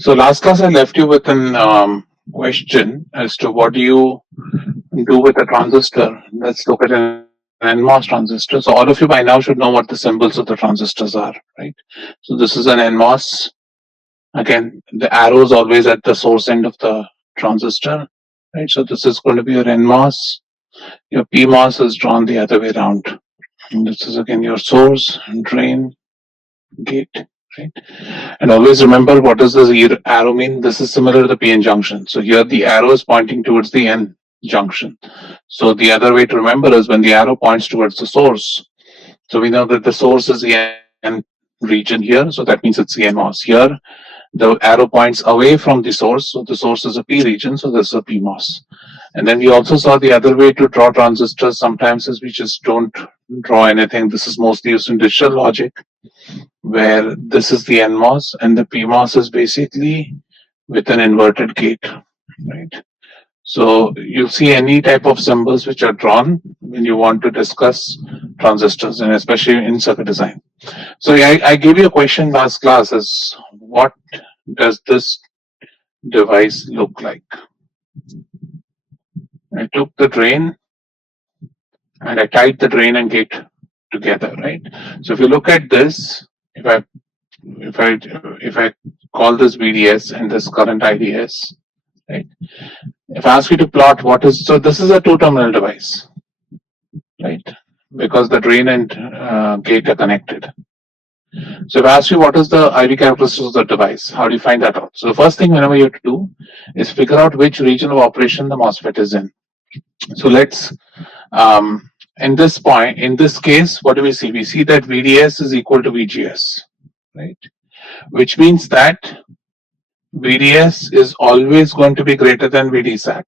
So last class I left you with an question as to what do you do with a transistor. Let's look at an NMOS transistor. So all of you by now should know what the symbols of the transistors are, right? So this is an NMOS. Again, the arrow is always at the source end of the transistor, right? So this is going to be your NMOS. Your PMOS is drawn the other way around. And this is again your source, drain, gate, right? And always remember, what does this arrow mean? This is similar to the PN junction. So here the arrow is pointing towards the N junction. So the other way to remember is when the arrow points towards the source. So we know that the source is the N region here, so that means it's the NMOS. Here the arrow points away from the source, so the source is a P region, so this is a PMOS. And then we also saw the other way to draw transistors sometimes is we just don't draw anything. This is mostly used in digital logic, where this is the nMOS and the PMOS is basically with an inverted gate, right? So you'll see any type of symbols which are drawn when you want to discuss transistors, and especially in circuit design. So I gave you a question last class as what does this device look like? I took the drain and I tied the drain and gate together, right? So if you look at this, if I call this VDS and this current IDS, right? If I ask you to plot what is, so this is a two-terminal device, right? Because the drain and gate are connected. So if I ask you what is the IV characteristics of the device, how do you find that out? So the first thing whenever you have to do is figure out which region of operation the MOSFET is in. So let's, in this case, what do we see? We see that VDS is equal to VGS, right? Which means that VDS is always going to be greater than VDSAT,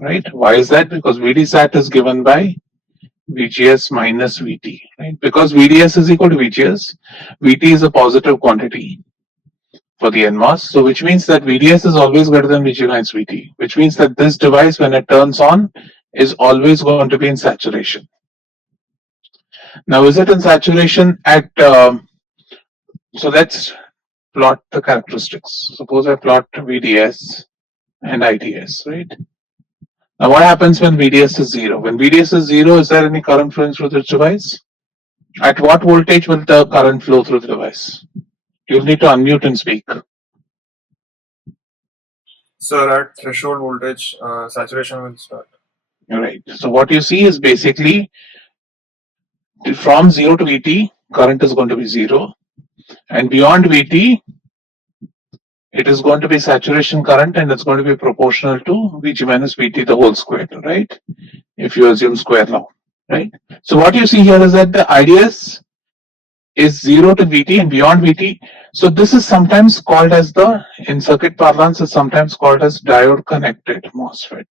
right? Why is that? Because VDSAT is given by VGS minus VT, right? Because VDS is equal to VGS, VT is a positive quantity for the NMOS, so which means that VDS is always greater than VG minus VT, which means that this device, when it turns on, is always going to be in saturation. Now, is it in saturation at, so let's plot the characteristics. Suppose I plot VDS and IDS, right? Now, what happens when VDS is 0? When VDS is 0, is there any current flowing through this device? At what voltage will the current flow through the device? You'll need to unmute and speak. Sir, at threshold voltage, saturation will start. All right. So what you see is basically from 0 to VT, current is going to be 0. And beyond VT, it is going to be saturation current, and it's going to be proportional to Vg minus Vt the whole squared, right? If you assume square law, right? So what you see here is that the IDS is 0 to Vt and beyond Vt. So this is sometimes called as in circuit parlance, is sometimes called as diode-connected MOSFET.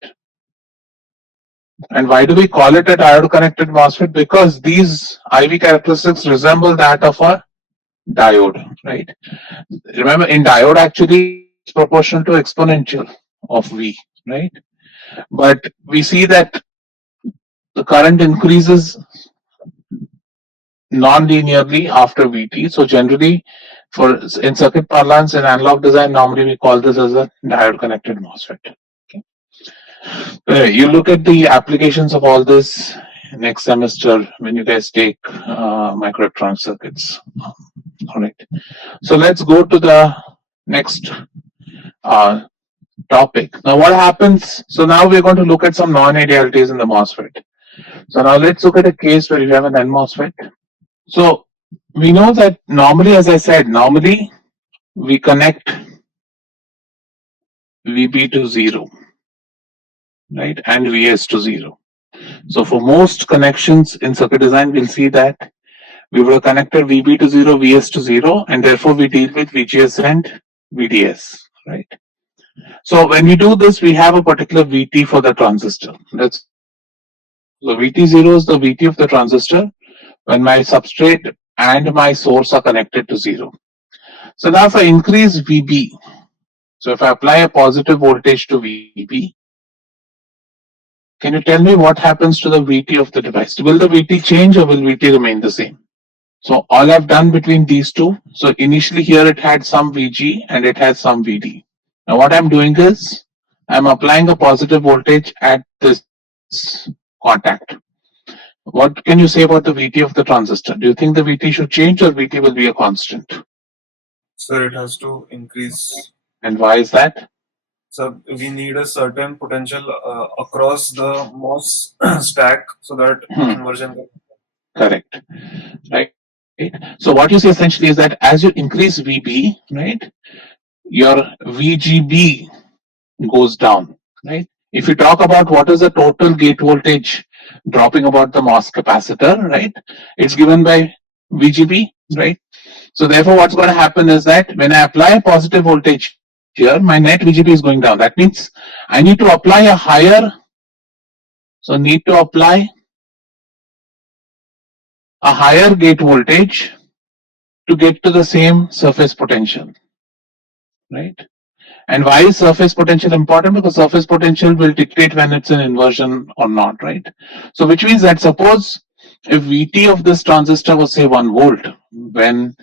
And why do we call it a diode-connected MOSFET? Because these IV characteristics resemble that of a diode, right? Remember, in diode actually it's proportional to exponential of V, right? But we see that the current increases non-linearly after VT. So generally, in circuit parlance in analog design, normally we call this as a diode-connected MOSFET. Okay. You look at the applications of all this next semester when you guys take microelectronic circuits. All right. So let's go to the next topic. Now, what happens? So now we're going to look at some non-idealities in the MOSFET. So now let's look at a case where you have an nMOSFET. So we know that normally, as I said, normally we connect VB to 0, right, and VS to 0. So for most connections in circuit design, we'll see that we would have connected VB to 0, VS to 0, and therefore we deal with VGS and VDS, right? So when we do this, we have a particular VT for the transistor. So VT0 is the VT of the transistor when my substrate and my source are connected to 0. So now if I increase VB, so if I apply a positive voltage to VB, can you tell me what happens to the VT of the device? Will the VT change or will VT remain the same? So all I've done between these two, so initially here it had some VG and it has some VD. Now what I'm doing is I'm applying a positive voltage at this contact. What can you say about the VT of the transistor? Do you think the VT should change or VT will be a constant? So it has to increase. And why is that? So we need a certain potential across the MOS stack so that inversion can. Correct. Right. So what you see essentially is that as you increase VB, right, your VGB goes down, right? If you talk about what is the total gate voltage dropping about the MOS capacitor, right, it's given by VGB, right? So therefore, what's going to happen is that when I apply a positive voltage here, my net VGB is going down. That means I need to apply a higher, so need to apply a higher gate voltage to get to the same surface potential, right? And why is surface potential important? Because surface potential will dictate when it's an inversion or not, right? So which means that suppose if VT of this transistor was say 1 volt, when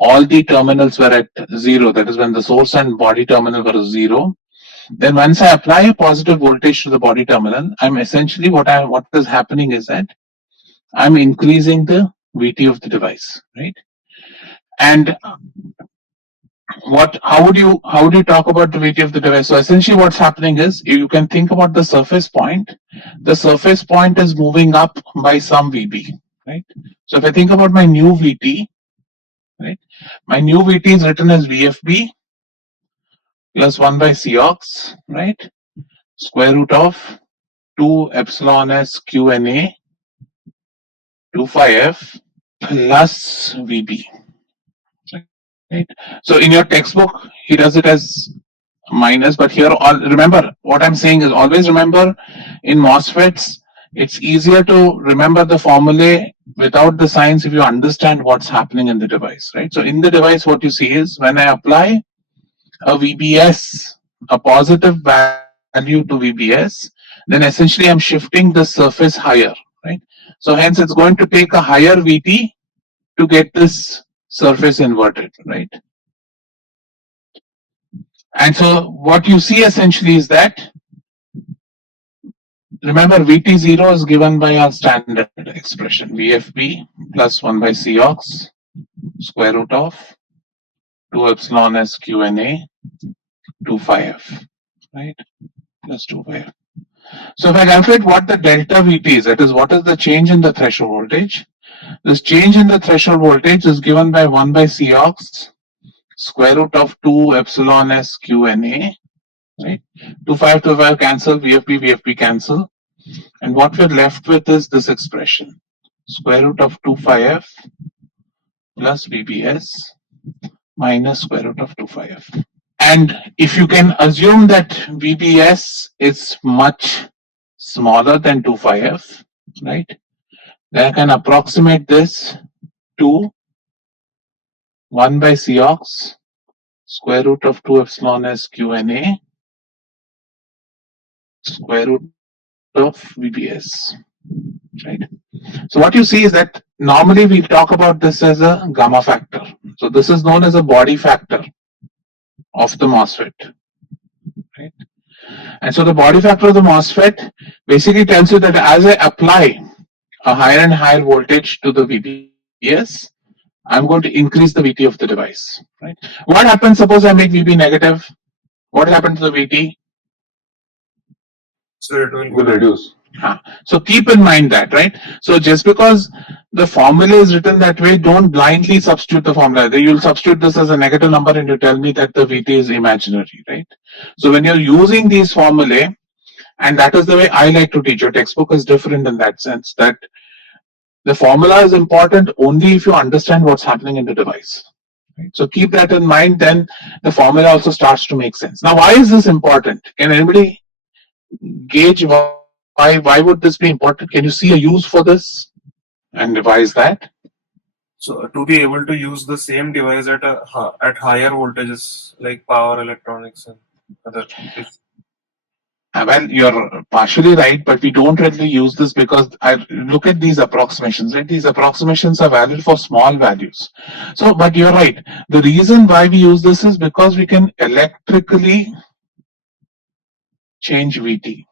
all the terminals were at 0, that is when the source and body terminal were 0, then once I apply a positive voltage to the body terminal, I'm essentially what is happening is that I'm increasing the VT of the device, right? And how would you talk about the VT of the device? So essentially what's happening is you can think about the surface point. The surface point is moving up by some VB, right? So if I think about my new VT, right? My new VT is written as VFB plus 1 by Cox, right? Square root of 2 epsilon s QNA 2 phi f plus VB, right? So in your textbook, he does it as minus, but here remember what I'm saying is always remember in MOSFETs it's easier to remember the formulae without the signs if you understand what's happening in the device, right? So in the device what you see is when I apply a VBS, a positive value to VBS, then essentially I'm shifting the surface higher, right? So hence it's going to take a higher VT to get this surface inverted, right? And so what you see essentially is that, remember VT0 is given by our standard expression, VFB plus 1 by Cox square root of 2 epsilon s QNA 2 phi f, right? Plus 2 phi f. So if I calculate what the delta VT is, that is what is the change in the threshold voltage, this change in the threshold voltage is given by 1 by Cox square root of 2 epsilon s QNA, right? 2 5 cancel, VFB cancel, and what we're left with is this expression, square root of 2 phi f plus VBS minus square root of 2 phi f. And if you can assume that VBS is much smaller than 2 phi f, right, then I can approximate this to 1 by Cox square root of 2 epsilon s QNA square root of VBS, right? So what you see is that normally we talk about this as a gamma factor. So this is known as a body factor of the MOSFET, right? And so the body factor of the MOSFET basically tells you that as I apply a higher and higher voltage to the VBS, I'm going to increase the VT of the device, right? What happens suppose I make VB negative? What happens to the VT? So it will Will reduce. So keep in mind that, right? So just because the formula is written that way, don't blindly substitute the formula. You'll substitute this as a negative number and you tell me that the VT is imaginary, right? So when you're using these formulae, and that is the way I like to teach. Your textbook is different in that sense, that the formula is important only if you understand what's happening in the device. Right? So keep that in mind, then the formula also starts to make sense. Now, why is this important? Can anybody gauge why would this be important? Can you see a use for this? And why is that? So to be able to use the same device at higher voltages like power electronics and other. Well, you're partially right, but we don't really use this because I look at these approximations, right? These approximations are valid for small values. So, but you're right. The reason why we use this is because we can electrically change VT,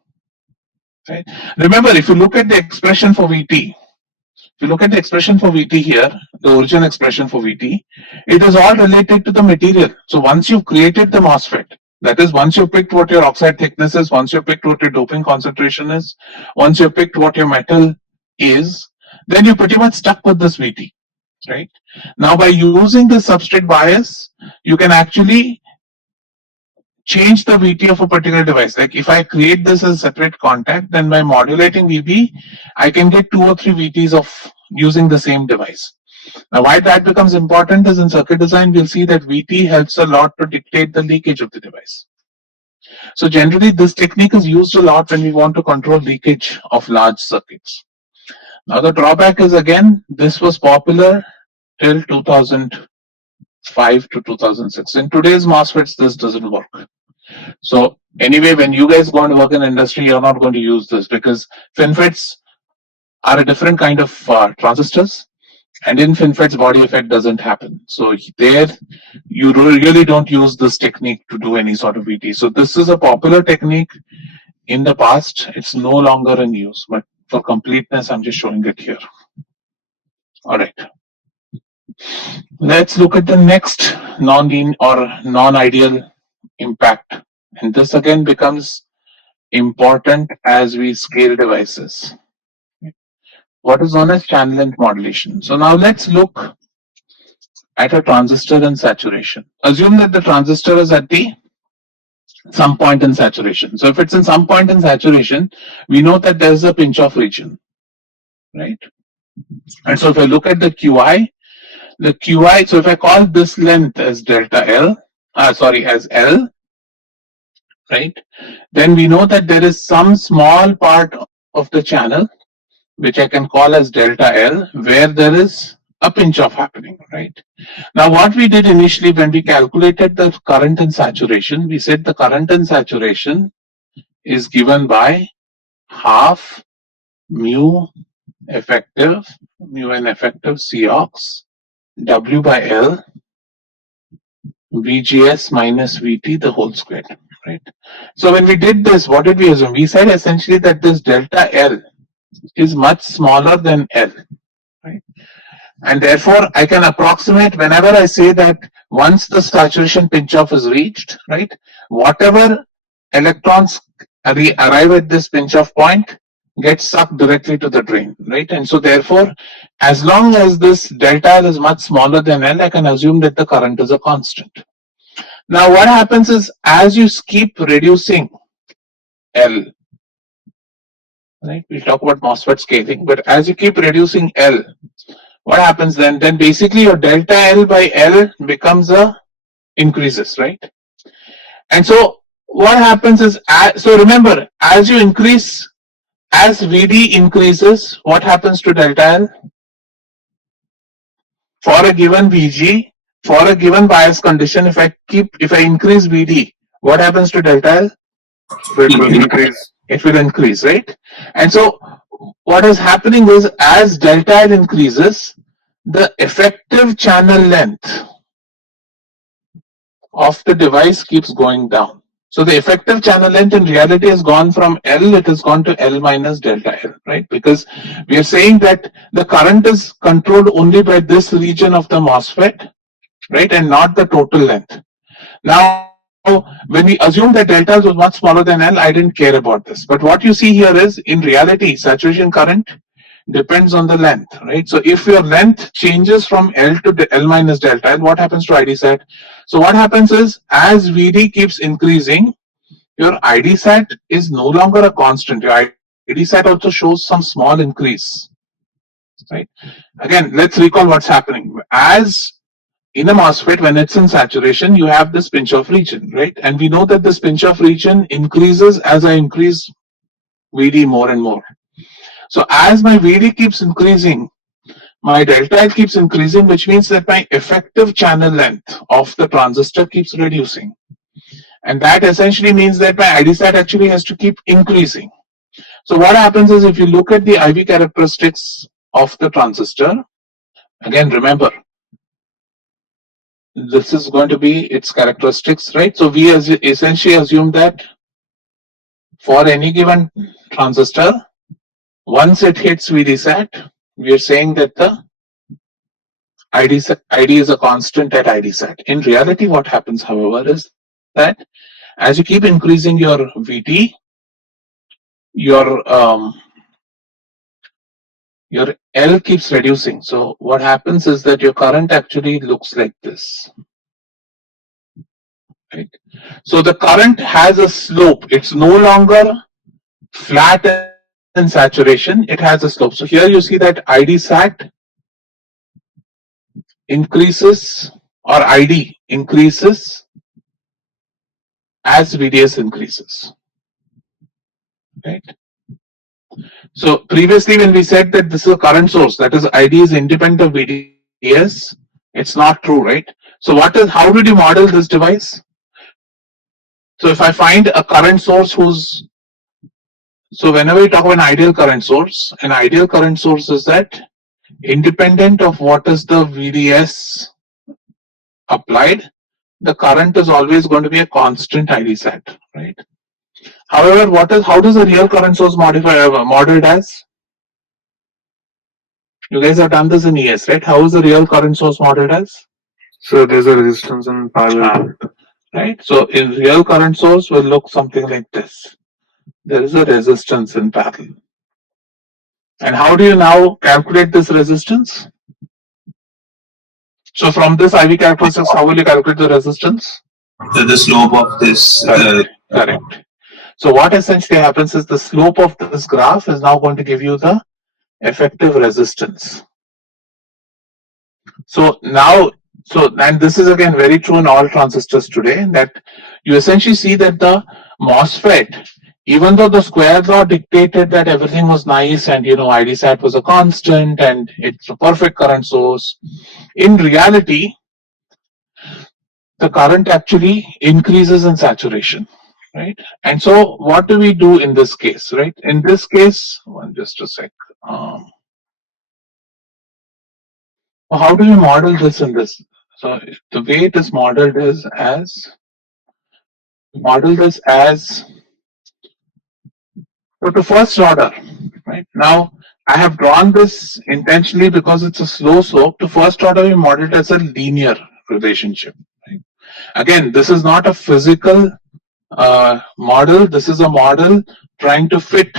right? Remember, if you look at the expression for VT, if you look at the expression for VT here, the origin expression for VT, it is all related to the material. So once you've created the MOSFET, that is, once you picked what your oxide thickness is, once you picked what your doping concentration is, once you picked what your metal is, then you're pretty much stuck with this VT, right? Now, by using the substrate bias, you can actually change the VT of a particular device. Like if I create this as a separate contact, then by modulating VB, I can get 2 or 3 VTs of using the same device. Now, why that becomes important is in circuit design, we'll see that VT helps a lot to dictate the leakage of the device. So generally, this technique is used a lot when we want to control leakage of large circuits. Now, the drawback is again, this was popular till 2005 to 2006. In today's MOSFETs, this doesn't work. So anyway, when you guys go and work in industry, you're not going to use this because FinFETs are a different kind of transistors, and in FinFETs, body effect doesn't happen. So there, you really don't use this technique to do any sort of VT. So this is a popular technique in the past. It's no longer in use, but for completeness, I'm just showing it here. All right. Let's look at the next non-ideal impact. And this again becomes important as we scale devices. What is known as channel length modulation. So now let's look at a transistor in saturation. Assume that the transistor is at the some point in saturation. So if it's in some point in saturation, we know that there's a pinch off region, right? And so if I look at the QI, so if I call this length as delta L, as L, right? Then we know that there is some small part of the channel which I can call as delta L, where there is a pinch off happening, right? Now, what we did initially when we calculated the current in saturation, we said the current in saturation is given by half mu n effective Cox W by L VGS minus VT the whole squared, right? So when we did this, what did we assume? We said essentially that this delta L is much smaller than L, right? And therefore, I can approximate whenever I say that once the saturation pinch off is reached, right? Whatever electrons arrive at this pinch off point get sucked directly to the drain, right? And so therefore, as long as this delta L is much smaller than L, I can assume that the current is a constant. Now, what happens is as you keep reducing L, right? We'll talk about MOSFET scaling, but as you keep reducing L, what happens then? Then basically your delta L by L becomes increases, right? And so what happens is, so remember, as you increase, as VD increases, what happens to delta L? For a given VG, for a given bias condition, if I increase VD, what happens to delta L? It will increase. It will increase, right? And so what is happening is as delta L increases, the effective channel length of the device keeps going down. So the effective channel length in reality has gone from L, it has gone to L minus delta L, right? Because we are saying that the current is controlled only by this region of the MOSFET, right? And not the total length. Now, when we assume that delta was much smaller than L, I didn't care about this. But what you see here is, in reality, saturation current depends on the length, right? So if your length changes from L to L minus delta L, what happens to ID sat? So what happens is, as VD keeps increasing, your ID sat is no longer a constant. Your ID sat also shows some small increase, right? Again, let's recall what's happening. As in a MOSFET, when it's in saturation, you have this pinch off region, right? And we know that this pinch off region increases as I increase VD more and more. So as my VD keeps increasing, my delta L keeps increasing, which means that my effective channel length of the transistor keeps reducing. And that essentially means that my ID sat actually has to keep increasing. So what happens is, if you look at the IV characteristics of the transistor, again remember, this is going to be its characteristics, right? So we essentially assume that for any given transistor, once it hits VDSAT, we are saying that the ID is a constant at IDSAT. In reality, what happens, however, is that as you keep increasing your VT, your L keeps reducing. So what happens is that your current actually looks like this. Right? So the current has a slope. It's no longer flat in saturation. It has a slope. So here you see that ID sat increases, or ID increases as VDS increases. Right? So previously when we said that this is a current source, that is ID is independent of VDS, it's not true, right? So how did you model this device? So if I find a current source so whenever we talk about an ideal current source is that independent of what is the VDS applied, the current is always going to be a constant ID set, right? However, how does a real current source modeled as? You guys have done this in ES, right? How is the real current source modeled as? So there's a resistance in parallel. Right? So in real current source will look something like this. There is a resistance in parallel. And how do you now calculate this resistance? So from this IV characteristics, how will you calculate the resistance? The slope of this. Correct. So what essentially happens is the slope of this graph is now going to give you the effective resistance. So now, and this is again very true in all transistors today, that you essentially see that the MOSFET, even though the square law dictated that everything was nice and ID sat was a constant and it's a perfect current source, in reality, the current actually increases in saturation, right? And so what do we do in this case, right? In this case, just a sec. How do we model this in this? So the way it is modeled is to first order, right? Now I have drawn this intentionally because it's a slow slope. To first order, we model it as a linear relationship. Right? Again, this is not a physical model. This is a model trying to fit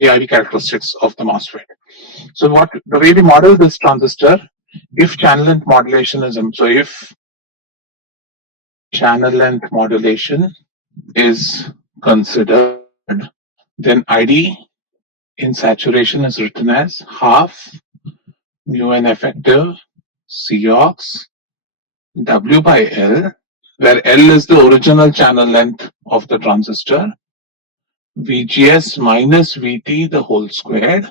the IV characteristics of the MOSFET. So the way we model this transistor, if channel length modulation is if channel length modulation is considered, then ID in saturation is written as half mu n effective Cox W by L, where L is the original channel length of the transistor, VGS minus VT the whole squared,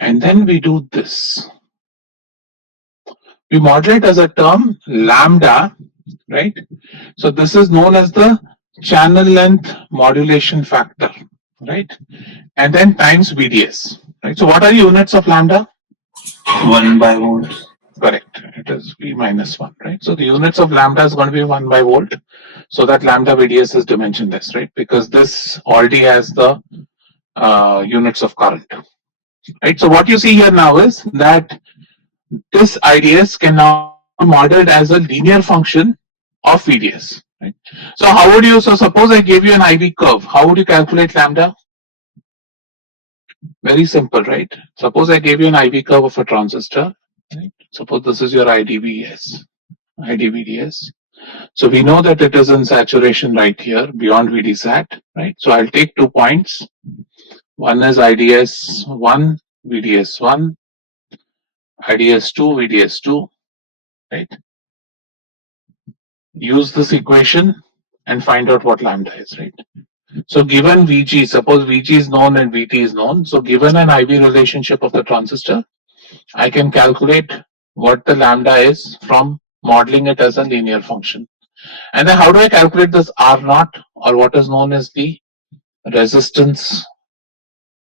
and then we do this. We model it as a term lambda, right? So this is known as the channel length modulation factor, right? And then times VDS, right? So what are the units of lambda? 1 by volt. Correct. It is V minus 1, right? So the units of lambda is going to be 1 by volt. So that lambda VDS is dimensionless, right? Because this already has the units of current, right? So what you see here now is that this IDS can now be modeled as a linear function of VDS, right? So how would you, so suppose I gave you an IV curve, how would you calculate lambda? Very simple, right? Suppose I gave you an IV curve of a transistor, right? Suppose this is your IDVDS. So we know that it is in saturation right here beyond VDSAT, right? So I'll take 2 points. One is IDS1, VDS1, IDS2, VDS2, right? Use this equation and find out what lambda is, right? So given VG, suppose VG is known and VT is known. So given an IV relationship of the transistor, I can calculate what the lambda is from modeling it as a linear function. And then how do I calculate this R naught, or what is known as the resistance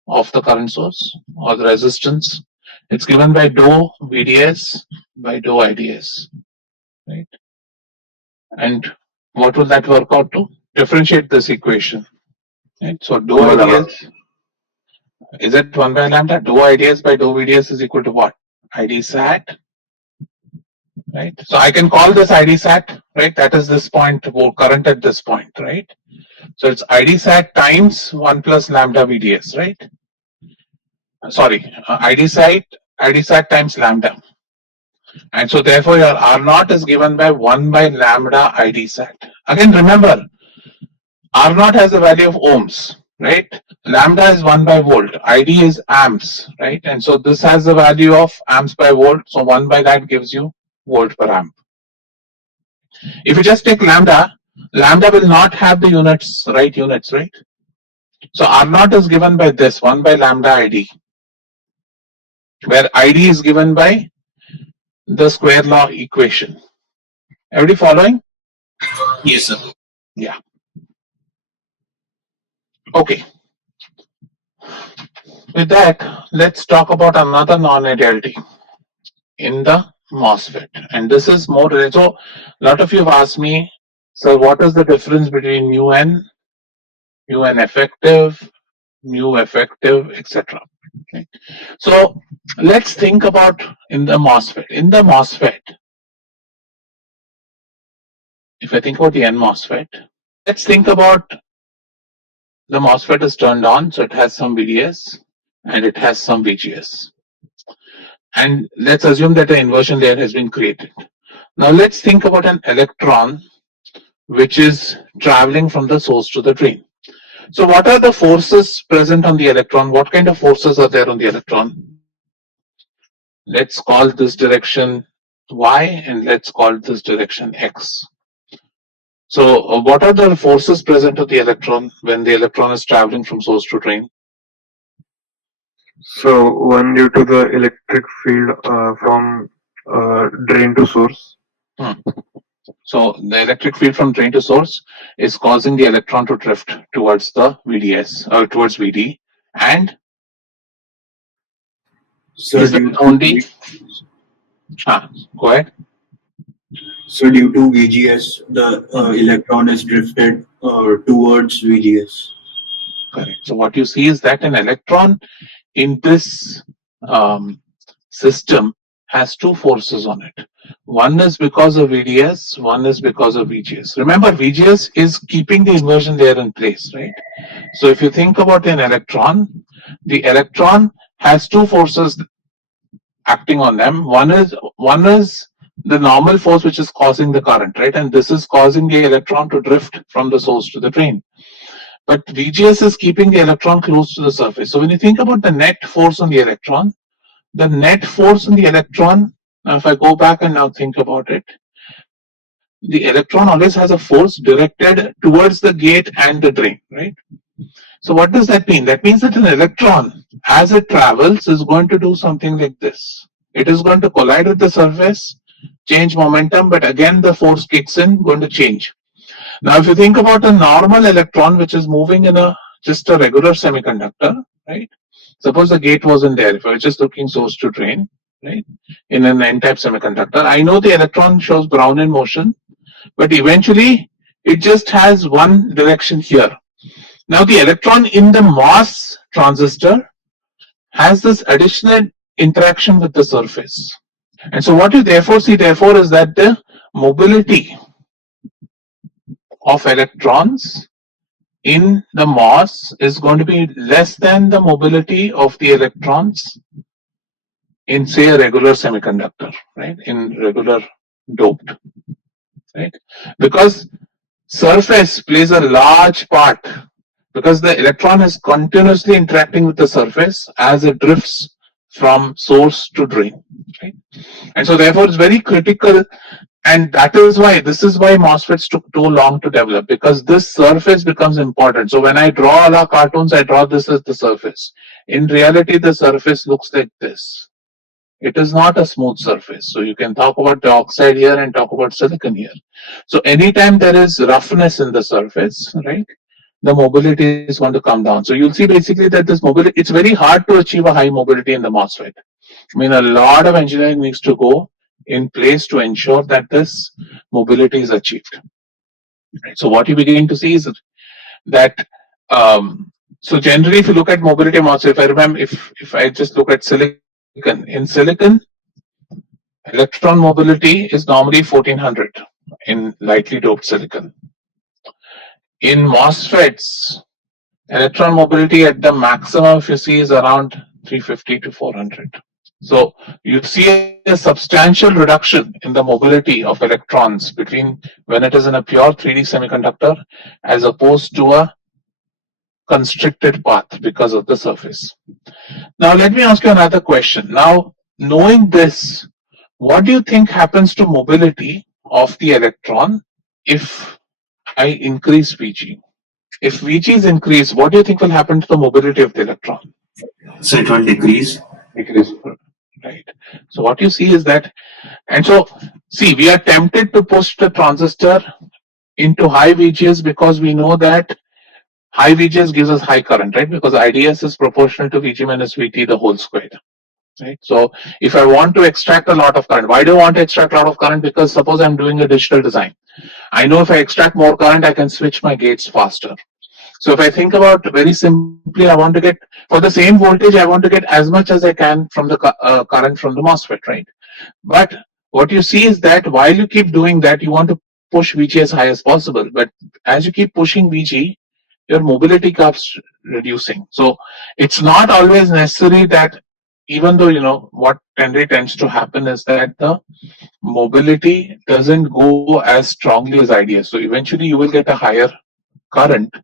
of the current source, or the resistance? It's given by dou VDS by dou IDS, right? And what will that work out to? Differentiate this equation, right? So dou IDS, is it 1 by lambda? Dou IDS by dou VDS is equal to what? ID sat, right? So I can call this ID sat, right? That is this point, current at this point, right? So it's ID sat times 1 plus lambda VDS, right? Sorry, ID sat times lambda. And so therefore your R naught is given by 1 by lambda ID sat. Again, remember, R naught has a value of ohms, right? Lambda is 1 by volt, ID is amps, right? And so this has the value of amps by volt, so 1 by that gives you volt per amp. If you just take lambda, lambda will not have the units, right? So R naught is given by this, 1 by lambda ID, where ID is given by the square law equation. Everybody following? Yes, sir. Yeah. Okay. With that, let's talk about another non-ideality in the MOSFET. And this is more related. So, a lot of you have asked me, so what is the difference between mu n effective, etc. Okay. So, let's think about in the MOSFET. In the MOSFET, if I think about the nMOSFET, let's think about the MOSFET is turned on, so it has some VDS and it has some VGS. And let's assume that an inversion layer has been created. Now let's think about an electron which is traveling from the source to the drain. So what are the forces present on the electron? What kind of forces are there on the electron? Let's call this direction Y and let's call this direction X. So what are the forces present on the electron when the electron is traveling from source to drain? So one due to the electric field from drain to source. So the electric field from drain to source is causing the electron to drift towards the VDS or towards VD, and So is that only? Go ahead. So due to VGS, the electron is drifted towards VGS. Correct. So what you see is that an electron in this system has two forces on it. One is because of VDS, one is because of VGS. Remember, VGS is keeping the inversion layer in place, right? So if you think about an electron, the electron has two forces acting on them. One is the normal force which is causing the current, right? And this is causing the electron to drift from the source to the drain. But VGS is keeping the electron close to the surface. So when you think about the net force on the electron, now if I go back and now think about it, the electron always has a force directed towards the gate and the drain, right? So what does that mean? That means that an electron, as it travels, is going to do something like this. It is going to collide with the surface, change momentum, but again the force kicks in, going to change. Now if you think about a normal electron which is moving in just a regular semiconductor, right? Suppose the gate wasn't there, if I was just looking source to drain, right? In an n-type semiconductor, I know the electron shows Brown in motion, but eventually it just has one direction here. Now the electron in the MOS transistor has this additional interaction with the surface. And so what you therefore see is that the mobility of electrons in the MOS is going to be less than the mobility of the electrons in, say, a regular semiconductor, right? In regular doped, right? Because surface plays a large part, because the electron is continuously interacting with the surface as it drifts from source to drain, right? And so therefore it's very critical, and this is why MOSFETs took too long to develop, because this surface becomes important. So when I draw all our cartoons, I draw this as the surface. In reality, the surface looks like this. It is not a smooth surface. So you can talk about dioxide here and talk about silicon here. So anytime there is roughness in the surface, right, the mobility is going to come down. So you'll see basically that this mobility, it's very hard to achieve a high mobility in the MOSFET. I mean, a lot of engineering needs to go in place to ensure that this mobility is achieved. Right? So what you begin to see is that so generally, if you look at mobility MOSFET, if I remember, if I just look at silicon, in silicon, electron mobility is normally 1400 in lightly doped silicon. In MOSFETs, electron mobility at the maximum, if you see, is around 350 to 400. So you see a substantial reduction in the mobility of electrons between when it is in a pure 3D semiconductor as opposed to a constricted path because of the surface. Now let me ask you another question. Now, knowing this, what do you think happens to mobility of the electron if I increase Vg? If Vg is increased, what do you think will happen to the mobility of the electron? So it will decrease. Decrease. Right. So what you see is that, and so see, we are tempted to push the transistor into high VGS because we know that high VGS gives us high current, right? Because IDS is proportional to Vg minus Vt the whole squared. Right. So if I want to extract a lot of current, why do I want to extract a lot of current? Because suppose I'm doing a digital design. I know if I extract more current, I can switch my gates faster. So if I think about very simply, I want to get, for the same voltage, I want to get as much as I can from the current from the MOSFET, right? But what you see is that while you keep doing that, you want to push Vg as high as possible. But as you keep pushing Vg, your mobility keeps reducing. So it's not always necessary that, even though, you know, what tends to happen is that the mobility doesn't go as strongly as IDS. So eventually you will get a higher current,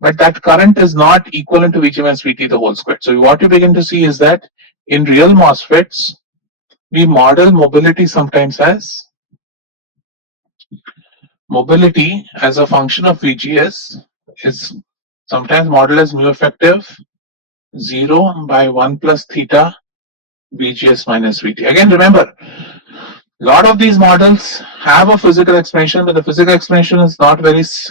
but that current is not equivalent to Vg minus Vt the whole squared. So what you begin to see is that in real MOSFETs, we model mobility sometimes as a function of VGS is sometimes modeled as mu effective 0 by 1 plus theta VGS minus VT. Again, remember, a lot of these models have a physical explanation, but the physical explanation is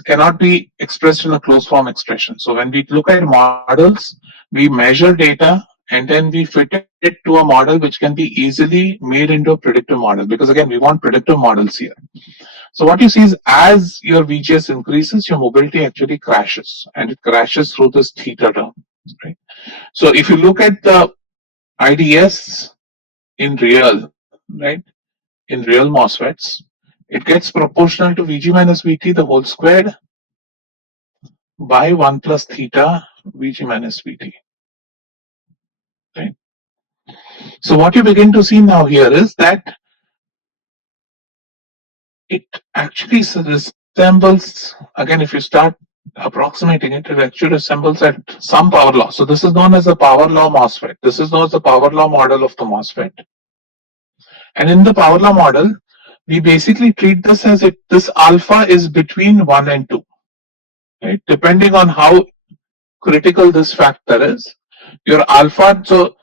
cannot be expressed in a closed form expression. So when we look at models, we measure data and then we fit it to a model which can be easily made into a predictive model, because again, we want predictive models here. So what you see is as your VGS increases, your mobility actually crashes, and it crashes through this theta term. Right? So if you look at the IDS in real, right, in real MOSFETs, it gets proportional to Vg minus Vt the whole squared by 1 plus theta Vg minus Vt. Right? So what you begin to see now here is that it actually resembles, again, if you start approximating it, it actually resembles at some power law. So this is known as the power law MOSFET. This is known as the power law model of the MOSFET. And in the power law model, we basically treat this as this alpha is between 1 and 2. Right? Depending on how critical this factor is, your alpha, so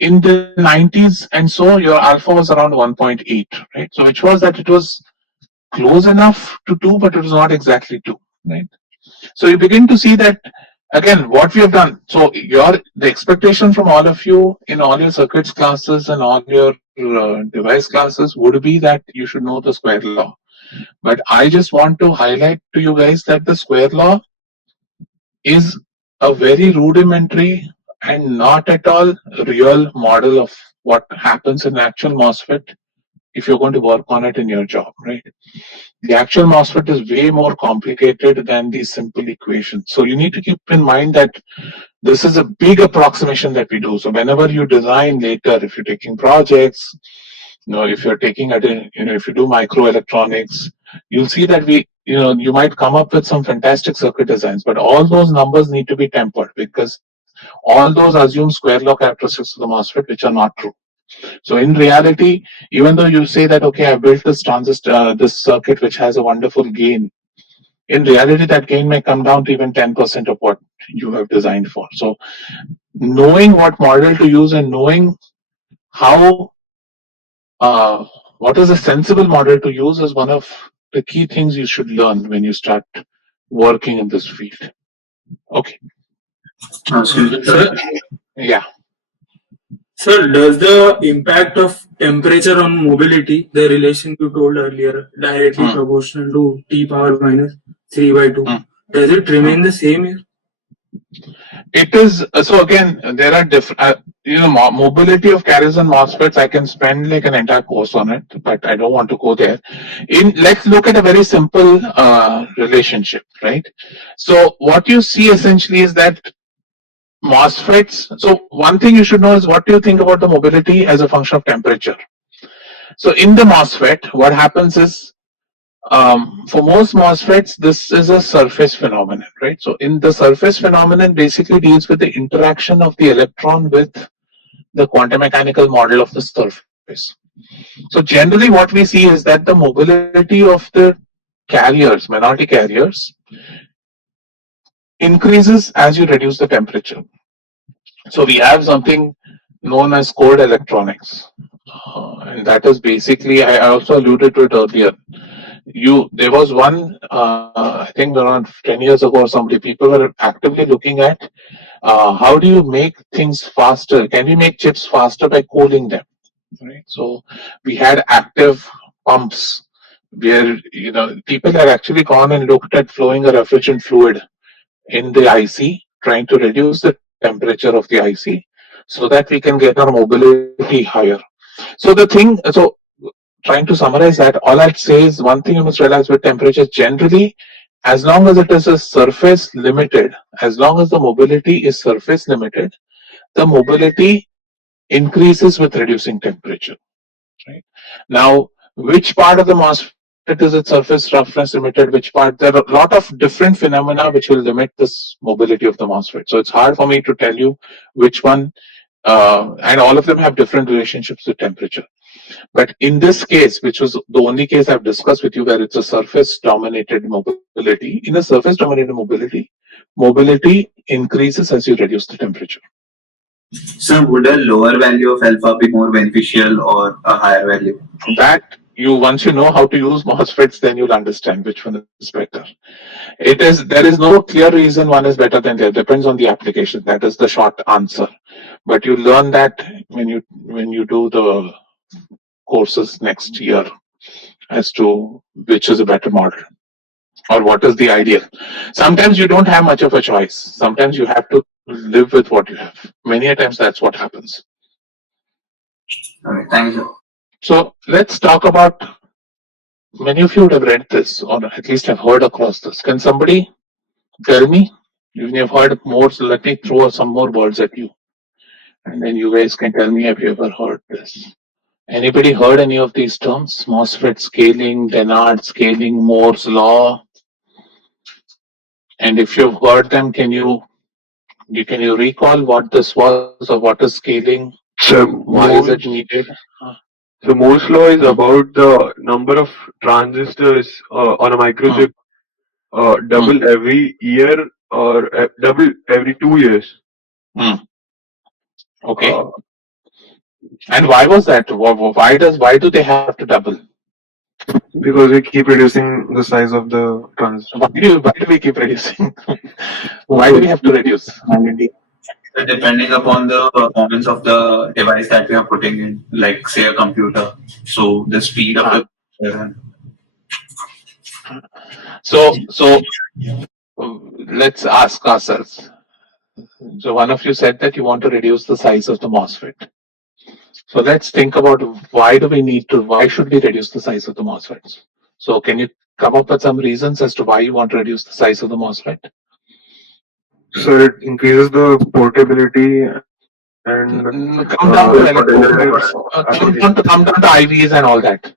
in the 90s and so, your alpha was around 1.8, right? So which was that it was close enough to 2, but it was not exactly 2, right? So you begin to see that, again, what we have done. So the expectation from all of you in all your circuits classes and all your device classes would be that you should know the square law. But I just want to highlight to you guys that the square law is a very rudimentary and not at all real model of what happens in actual MOSFET if you're going to work on it in your job, right? The actual MOSFET is way more complicated than these simple equations. So you need to keep in mind that this is a big approximation that we do. So whenever you design later, if you're taking projects, if you're taking if you do microelectronics, you'll see that you might come up with some fantastic circuit designs, but all those numbers need to be tempered because all those assume square law characteristics of the MOSFET, which are not true. So in reality, even though you say that, okay, I built this transistor, this circuit which has a wonderful gain, in reality, that gain may come down to even 10% of what you have designed for. So knowing what model to use and knowing how what is a sensible model to use is one of the key things you should learn when you start working in this field. Okay. Sir, Yeah. Sir, does the impact of temperature on mobility, the relation you told earlier, directly proportional to T power minus 3 by 2, does it remain the same here? It is so again. There are different, mobility of carriers and MOSFETs. I can spend like an entire course on it, but I don't want to go there. Let's look at a very simple relationship, right? So what you see essentially is that MOSFETs. So one thing you should know is what do you think about the mobility as a function of temperature. So in the MOSFET, what happens is for most MOSFETs, this is a surface phenomenon, right? So in the surface phenomenon basically deals with the interaction of the electron with the quantum mechanical model of the surface. So generally what we see is that the mobility of the carriers, minority carriers, increases as you reduce the temperature. So we have something known as cold electronics. And that is basically, I also alluded to it earlier. There was one, I think around 10 years ago or somebody, people were actively looking at how do you make things faster? Can we make chips faster by cooling them? Right. So we had active pumps where people had actually gone and looked at flowing a refrigerant fluid in the IC, trying to reduce the temperature of the IC so that we can get our mobility higher. So trying to summarize that, all I'd say is one thing you must realize with temperature generally, as long as it is a surface limited, as long as the mobility is surface limited, the mobility increases with reducing temperature. Right? Now, which part of the MOSFET is its surface roughness limited, which part, there are a lot of different phenomena which will limit this mobility of the MOSFET. So it's hard for me to tell you which one, and all of them have different relationships with temperature. But in this case, which was the only case I've discussed with you where it's a surface dominated mobility, in a surface dominated mobility increases as you reduce the temperature. sir, would a lower value of alpha be more beneficial or a higher value? That once you know how to use MOSFETs, then you'll understand which one is better. There is no clear reason one is better than the other. Depends on the application. That is the short answer. But you learn that when you do the courses next year as to which is a better model or what is the ideal. Sometimes you don't have much of a choice. Sometimes you have to live with what you have. Many a times that's what happens. All right, thank you, sir. So let's talk about, many of you would have read this or at least have heard across this. Can somebody tell me? Even if you've heard more, so let me throw some more words at you. And then you guys can tell me, have you ever heard this? Anybody heard any of these terms? MOSFET scaling, Dennard scaling, Moore's law? And if you've heard them, can you recall what this was or what is scaling? So Why is it needed? So Moore's law is about the number of transistors on a microchip double every year or double every 2 years. Okay. And why was that? Why do they have to double? Because we keep reducing the size of the transistor. Why do we keep reducing? Why do we have to reduce? Depending upon the performance of the device that we are putting in, like say a computer, so the speed of the So let's ask ourselves. So one of you said that you want to reduce the size of the MOSFET. So let's think about why should we reduce the size of the MOSFETs? So can you come up with some reasons as to why you want to reduce the size of the MOSFET? So it increases the portability and come down to electrodes, come down to IVs and all that.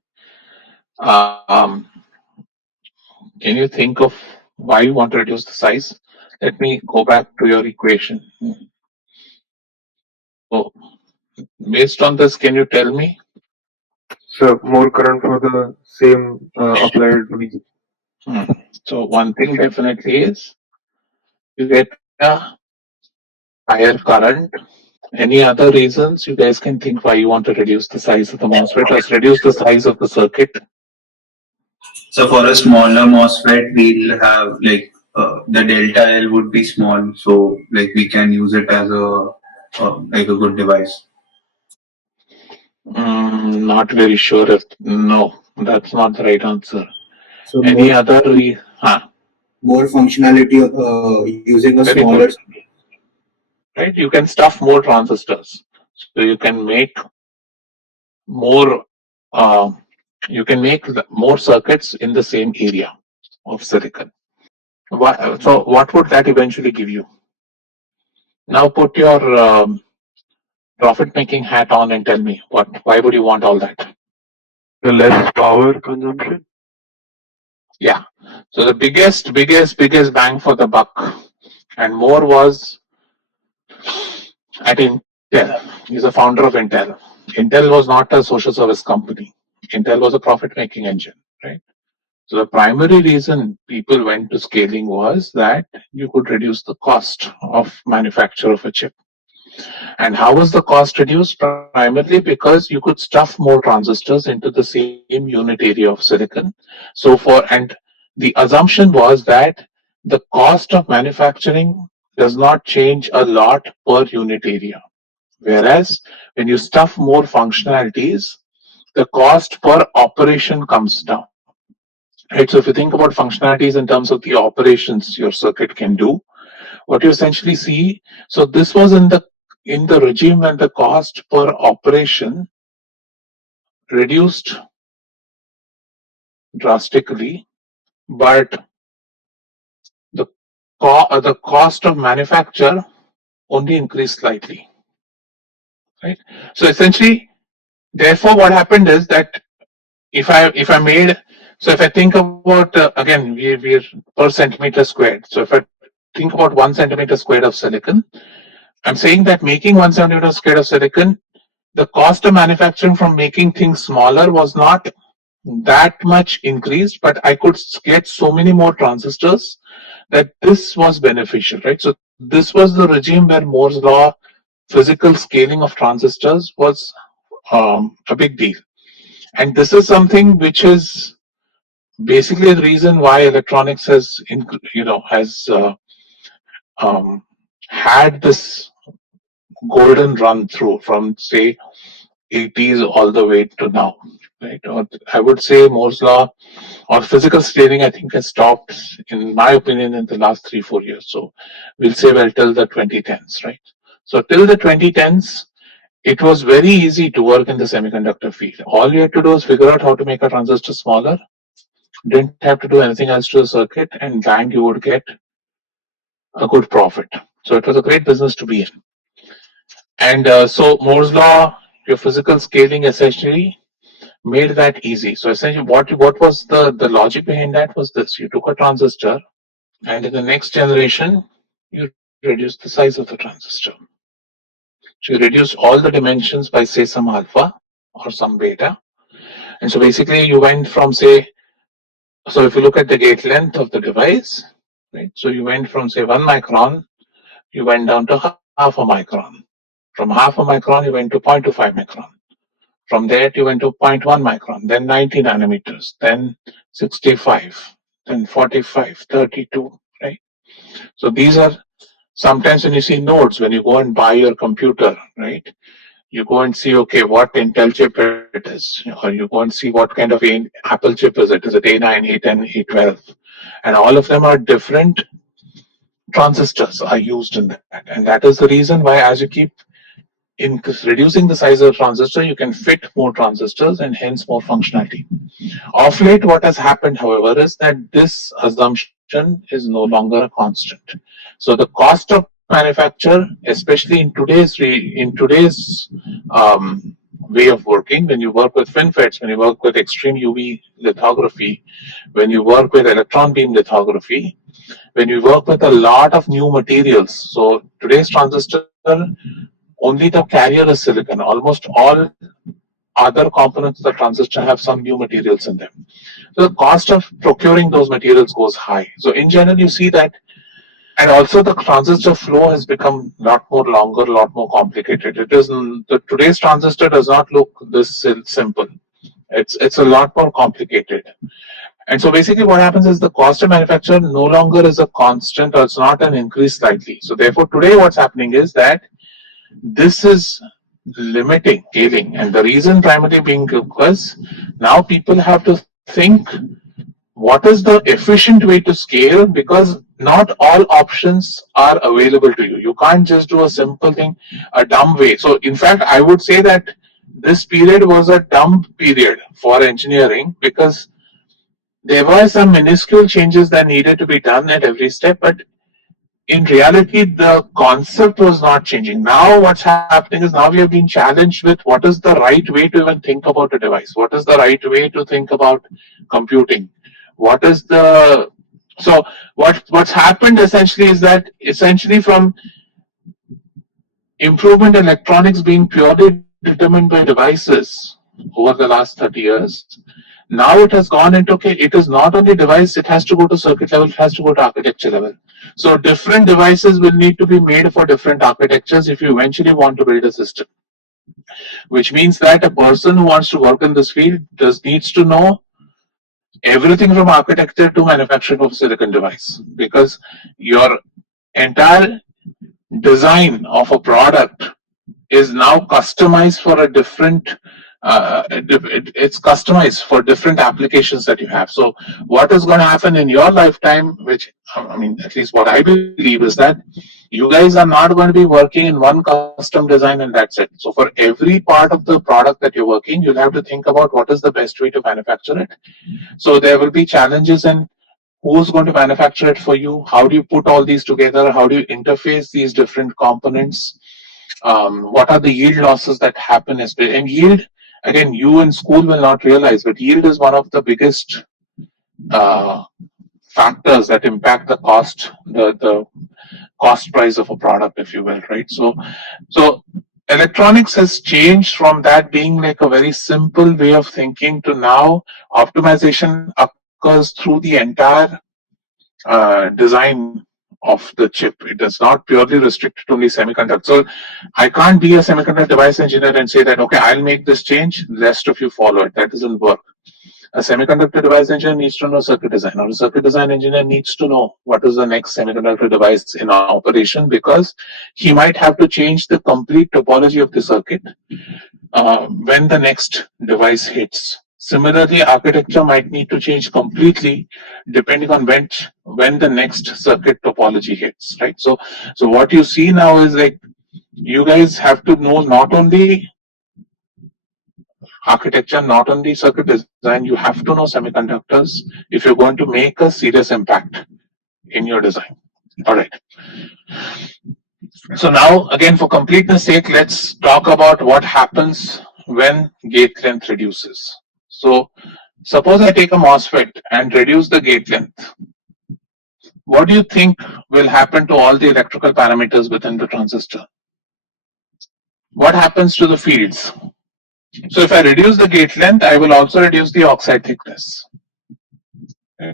Can you think of why you want to reduce the size? Let me go back to your equation. So based on this, can you tell me? So more current for the same applied V. So one thing definitely is you get a higher current Any other reasons you guys can think why you want to reduce the size of the MOSFET or reduce the size of the circuit? So for a smaller MOSFET, we'll have like the delta L would be small, so like we can use it as a like a good device. Not very sure if no, that's not the right answer. So Any other? more functionality using a Very smaller. good. Right? You can stuff more transistors, so you can make more. You can make more circuits in the same area of silicon. So what would that eventually give you? Now put your profit-making hat on and tell me why would you want all that? The less power consumption. Yeah. So the biggest bang for the buck and more was at Intel. He's a founder of Intel. Intel was not a social service company. Intel was a profit-making engine, right? So the primary reason people went to scaling was that you could reduce the cost of manufacture of a chip. And how was the cost reduced? Primarily because you could stuff more transistors into the same unit area of silicon. And the assumption was that the cost of manufacturing does not change a lot per unit area. Whereas when you stuff more functionalities, the cost per operation comes down. Right. So if you think about functionalities in terms of the operations your circuit can do, what you essentially see, so this was in the regime when the cost per operation reduced drastically, but the cost of manufacture only increased slightly. Right. So essentially, therefore, what happened is that if I think about again we're per centimeter squared. So if I think about 1 centimeter squared of silicon, I'm saying that making 1 centimeter squared of silicon, the cost of manufacturing from making things smaller was not that much increased, but I could get so many more transistors that this was beneficial, right? So this was the regime where Moore's law, physical scaling of transistors was a big deal. And this is something which is basically the reason why electronics has had this golden run through from say 80s all the way to now, right? Or I would say Moore's law or physical scaling, I think, has stopped, in my opinion, in the last 3-4 years. So we'll say well till the 2010s, right? So till the 2010s, it was very easy to work in the semiconductor field. All you had to do is figure out how to make a transistor smaller. Didn't have to do anything else to the circuit, and bang, you would get a good profit. So it was a great business to be in. And so Moore's law, your physical scaling essentially made that easy. So essentially, what was the logic behind that was this: you took a transistor, and in the next generation, you reduced the size of the transistor. So you reduced all the dimensions by say some alpha or some beta, and so basically you went from say. So if you look at the gate length of the device, right? So you went from say 1 micron, you went down to half a micron. From half a micron, you went to 0.25 micron. From there, you went to 0.1 micron, then 90 nanometers, then 65, then 45, 32, right? So these are sometimes when you see nodes, when you go and buy your computer, right? You go and see, okay, what Intel chip it is, or you go and see what kind of Apple chip is it? Is it A9, A10, A12? And all of them are different transistors are used in that. And that is the reason why as you keep reducing the size of the transistor, you can fit more transistors and hence more functionality. Of late, what has happened, however, is that this assumption is no longer a constant. So the cost of manufacture, especially in today's way of working, when you work with FinFETs, when you work with extreme UV lithography, when you work with electron beam lithography, when you work with a lot of new materials. So today's transistor, only the carrier is silicon. Almost all other components of the transistor have some new materials in them. So the cost of procuring those materials goes high. So in general, you see that And also the transistor flow has become a lot more longer, a lot more complicated. It is today's transistor does not look this simple. It's a lot more complicated. And so basically what happens is the cost of manufacture no longer is a constant, or it's not an increase slightly. So therefore today what's happening is that this is limiting scaling, and the reason primarily being because now people have to think what is the efficient way to scale, because not all options are available to you. You can't just do a simple thing a dumb way. So in fact I would say that this period was a dumb period for engineering, because there were some minuscule changes that needed to be done at every step, but in reality, the concept was not changing. Now, what's happening is now we have been challenged with what is the right way to even think about a device? What is the right way to think about computing? What is the so what's happened essentially is that essentially from improvement in electronics being purely determined by devices over the last 30 years, now it has gone into, okay, it is not only device, it has to go to circuit level, it has to go to architecture level. So different devices will need to be made for different architectures if you eventually want to build a system. Which means that a person who wants to work in this field needs to know everything from architecture to manufacturing of silicon device, because your entire design of a product is now customized for a different it's customized for different applications that you have. So what is going to happen in your lifetime, which I mean, at least what I believe is that you guys are not going to be working in one custom design and that's it. So for every part of the product that you're working, you'll have to think about what is the best way to manufacture it. So there will be challenges in who's going to manufacture it for you, how do you put all these together, how do you interface these different components, what are the yield losses that happen, and yield, again, you in school will not realize, but yield is one of the biggest factors that impact the cost, the cost price of a product, if you will, right? So electronics has changed from that being like a very simple way of thinking to now optimization occurs through the entire design of the chip. It is not purely restricted to only semiconductor. So I can't be a semiconductor device engineer and say that, okay, I'll make this change, the rest of you follow it. That doesn't work. A semiconductor device engineer needs to know circuit design, or a circuit design engineer needs to know what is the next semiconductor device in operation, because he might have to change the complete topology of the circuit when the next device hits. Similarly, architecture might need to change completely depending on when the next circuit topology hits, right? So what you see now is like you guys have to know not only architecture, not only circuit design, you have to know semiconductors if you're going to make a serious impact in your design. All right. So now, again, for completeness sake, let's talk about what happens when gate length reduces. So suppose I take a MOSFET and reduce the gate length. What do you think will happen to all the electrical parameters within the transistor? What happens to the fields? So if I reduce the gate length, I will also reduce the oxide thickness,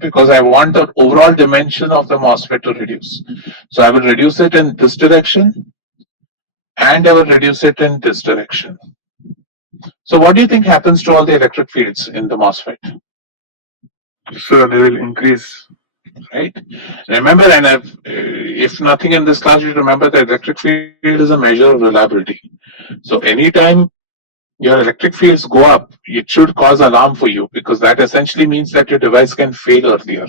because I want the overall dimension of the MOSFET to reduce. So I will reduce it in this direction and I will reduce it in this direction. So what do you think happens to all the electric fields in the MOSFET? So they will increase. Right? Remember, and if nothing in this class, you remember that electric field is a measure of reliability. So anytime your electric fields go up, it should cause alarm for you, because that essentially means that your device can fail earlier.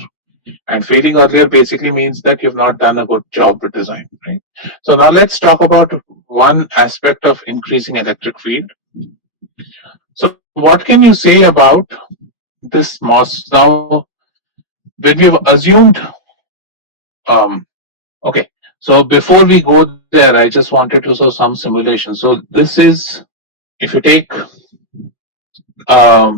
And failing earlier basically means that you've not done a good job with design, right? So now let's talk about one aspect of increasing electric field. So what can you say about this MOS? Now, when we've assumed, okay, so before we go there, I just wanted to show some simulation. So this is, if you take a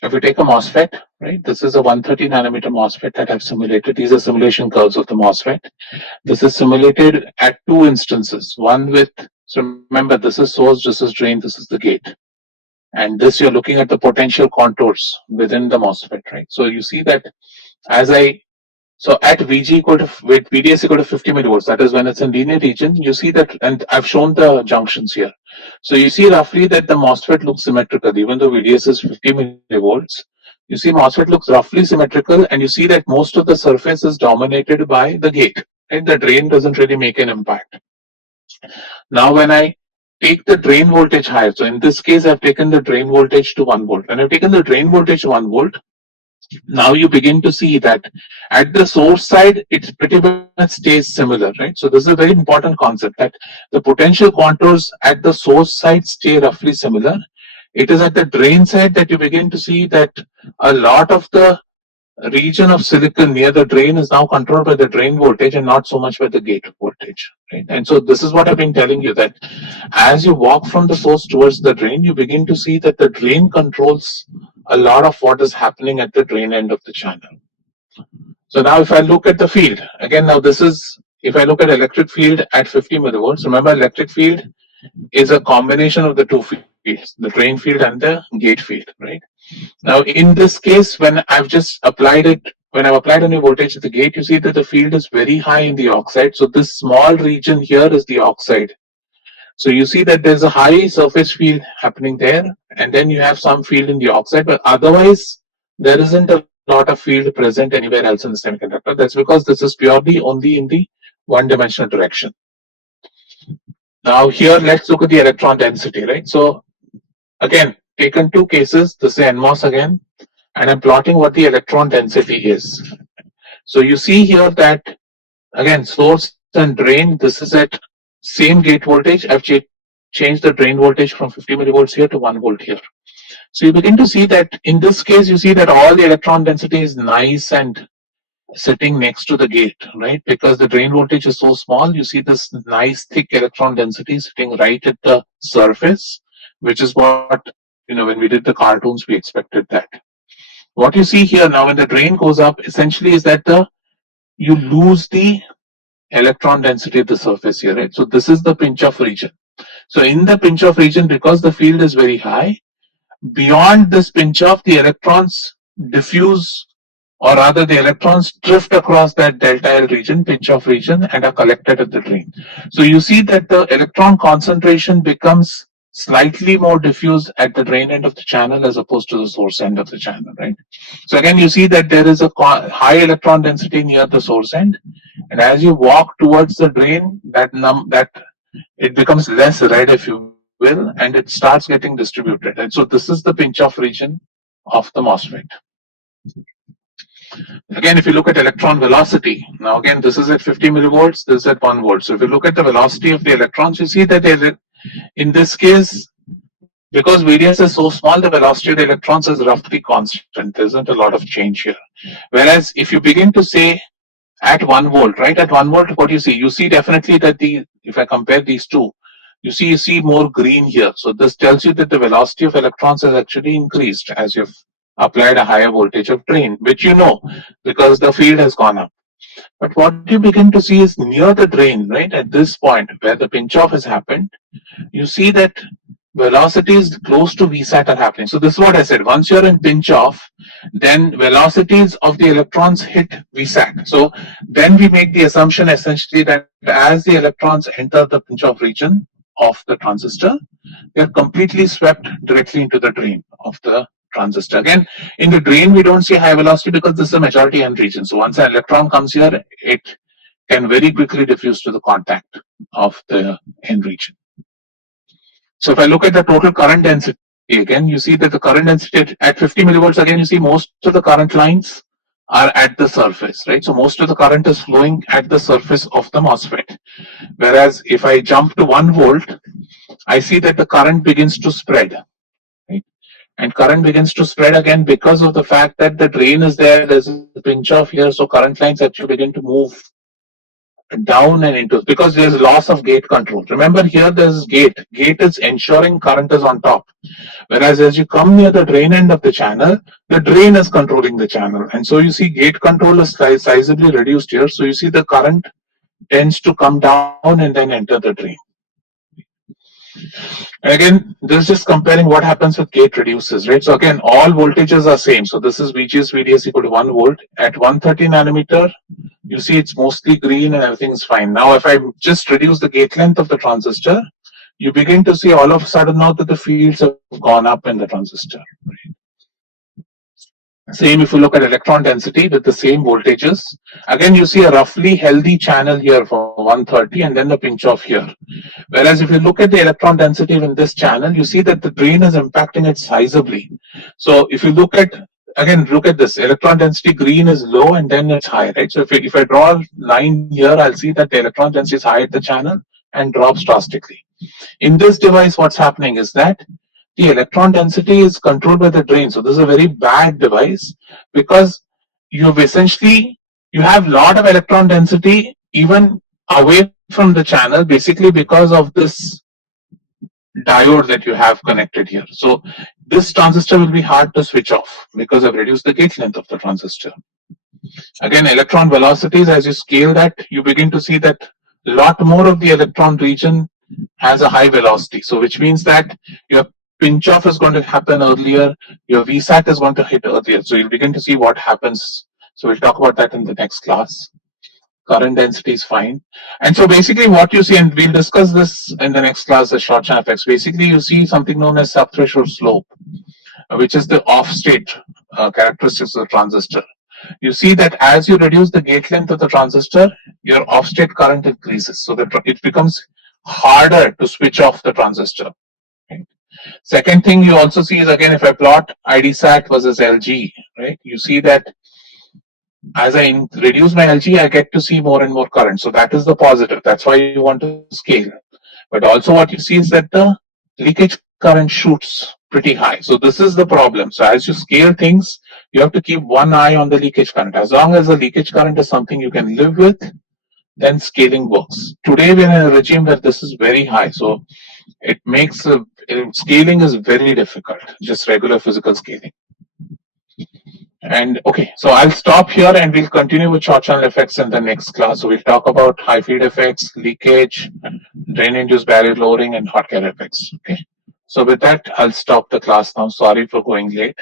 MOSFET, right? This is a 130 nanometer MOSFET that I've simulated. These are simulation curves of the MOSFET. This is simulated at two instances. One with, so remember, this is source, this is drain, this is the gate. And this, you're looking at the potential contours within the MOSFET, right? So you see that as I So at VG equal to, with VDS equal to 50 millivolts, that is when it's in linear region, you see that, and I've shown the junctions here. So you see roughly that the MOSFET looks symmetrical, even though VDS is 50 millivolts. You see MOSFET looks roughly symmetrical, and you see that most of the surface is dominated by the gate, and the drain doesn't really make an impact. Now when I take the drain voltage higher, so in this case I've taken the drain voltage to 1 volt. When I've taken the drain voltage to 1 volt, now you begin to see that at the source side, it pretty much stays similar, right? So this is a very important concept, that the potential contours at the source side stay roughly similar. It is at the drain side that you begin to see that a lot of the region of silicon near the drain is now controlled by the drain voltage and not so much by the gate voltage, right? And so this is what I've been telling you, that as you walk from the source towards the drain, you begin to see that the drain controls a lot of what is happening at the drain end of the channel. So now if I look at the field, again, now this is, if I look at electric field at 50 millivolts, remember electric field is a combination of the two fields, the drain field and the gate field, right? Now in this case, when I've just applied it, when I've applied a new voltage at the gate, you see that the field is very high in the oxide. So this small region here is the oxide. So you see that there's a high surface field happening there, and then you have some field in the oxide, but otherwise there isn't a lot of field present anywhere else in the semiconductor. That's because this is purely only in the one-dimensional direction. Now here, let's look at the electron density, right? So again, taken two cases, this is nMOS again, and I'm plotting what the electron density is. So you see here that, again, source and drain, this is at same gate voltage. I've changed the drain voltage from 50 millivolts here to 1 volt here. So you begin to see that in this case, you see that all the electron density is nice and sitting next to the gate, right? Because the drain voltage is so small, you see this nice thick electron density sitting right at the surface, which is what, when we did the cartoons, we expected that. What you see here now when the drain goes up essentially is that you lose the electron density at the surface here, right? So this is the pinch-off region. So in the pinch-off region, because the field is very high, beyond this pinch-off, the electrons diffuse, or rather the electrons drift across that delta L region, pinch-off region, and are collected at the drain. So you see that the electron concentration becomes slightly more diffused at the drain end of the channel as opposed to the source end of the channel, right? So again, you see that there is a high electron density near the source end, and as you walk towards the drain, that it becomes less red, if you will, and it starts getting distributed. And so this is the pinch-off region of the MOSFET. Again, if you look at electron velocity, now again, this is at 50 millivolts, this is at 1 volt. So if you look at the velocity of the electrons, you see that in this case, because VDS is so small, the velocity of the electrons is roughly constant. There isn't a lot of change here. Whereas if you begin to say at 1 volt, right? At 1 volt, what you see? You see definitely that if I compare these two, you see more green here. So this tells you that the velocity of electrons has actually increased as you've applied a higher voltage of drain, which you know because the field has gone up. But what you begin to see is near the drain, right? At this point where the pinch-off has happened, you see that velocities close to Vsat are happening. So this is what I said. Once you're in pinch-off, then velocities of the electrons hit Vsat. So then we make the assumption essentially that as the electrons enter the pinch-off region of the transistor, they are completely swept directly into the drain of the transistor. Again, in the drain, we don't see high velocity because this is a majority N region. So once an electron comes here, it can very quickly diffuse to the contact of the N region. So if I look at the total current density, again, you see that the current density at 50 millivolts, again, you see most of the current lines are at the surface, right? So most of the current is flowing at the surface of the MOSFET. Whereas if I jump to 1 volt, I see that the current begins to spread, right? And current begins to spread again because of the fact that the drain is there, there's a pinch off here, so current lines actually begin to move down and into, because there's loss of gate control. Remember here there's gate is ensuring current is on top, whereas as you come near the drain end of the channel, the drain is controlling the channel, and so you see gate control is sizably reduced here. So you see the current tends to come down and then enter the drain. And again, this is just comparing what happens with gate reducers, right? So again, all voltages are same. So this is VGS VDS equal to 1 volt. At 130 nanometer, you see it's mostly green and everything is fine. Now, if I just reduce the gate length of the transistor, you begin to see all of a sudden now that the fields have gone up in the transistor. Same if you look at electron density with the same voltages. Again, you see a roughly healthy channel here for 130 and then the pinch off here. Whereas if you look at the electron density in this channel, you see that the drain is impacting it sizably. So if you look at, again, look at this, electron density green is low and then it's high, right? So if I draw a line here, I'll see that the electron density is high at the channel and drops drastically. In this device, what's happening is that the electron density is controlled by the drain. So this is a very bad device because you have a lot of electron density even away from the channel, basically because of this diode that you have connected here. So this transistor will be hard to switch off because I've reduced the gate length of the transistor. Again, electron velocities, as you scale that, you begin to see that a lot more of the electron region has a high velocity. So which means that your pinch off is going to happen earlier, your VSAT is going to hit earlier. So you'll begin to see what happens. So we'll talk about that in the next class. Current density is fine. And so basically what you see, and we'll discuss this in the next class, the short channel effects. Basically you see something known as subthreshold slope, which is the off state characteristics of the transistor. You see that as you reduce the gate length of the transistor, your off state current increases. So that it becomes harder to switch off the transistor. Right? Second thing you also see is, again, if I plot IDSAT versus LG, right, you see that as I reduce my LG, I get to see more and more current. So that is the positive. That's why you want to scale. But also what you see is that the leakage current shoots pretty high. So this is the problem. So as you scale things, you have to keep one eye on the leakage current. As long as the leakage current is something you can live with, then scaling works. Today we're in a regime where this is very high. So it makes scaling is very difficult, just regular physical scaling. And okay, so I'll stop here and we'll continue with short channel effects in the next class. So we'll talk about high field effects, leakage, drain induced barrier lowering, and hot carrier effects. Okay. So with that, I'll stop the class now. Sorry for going late.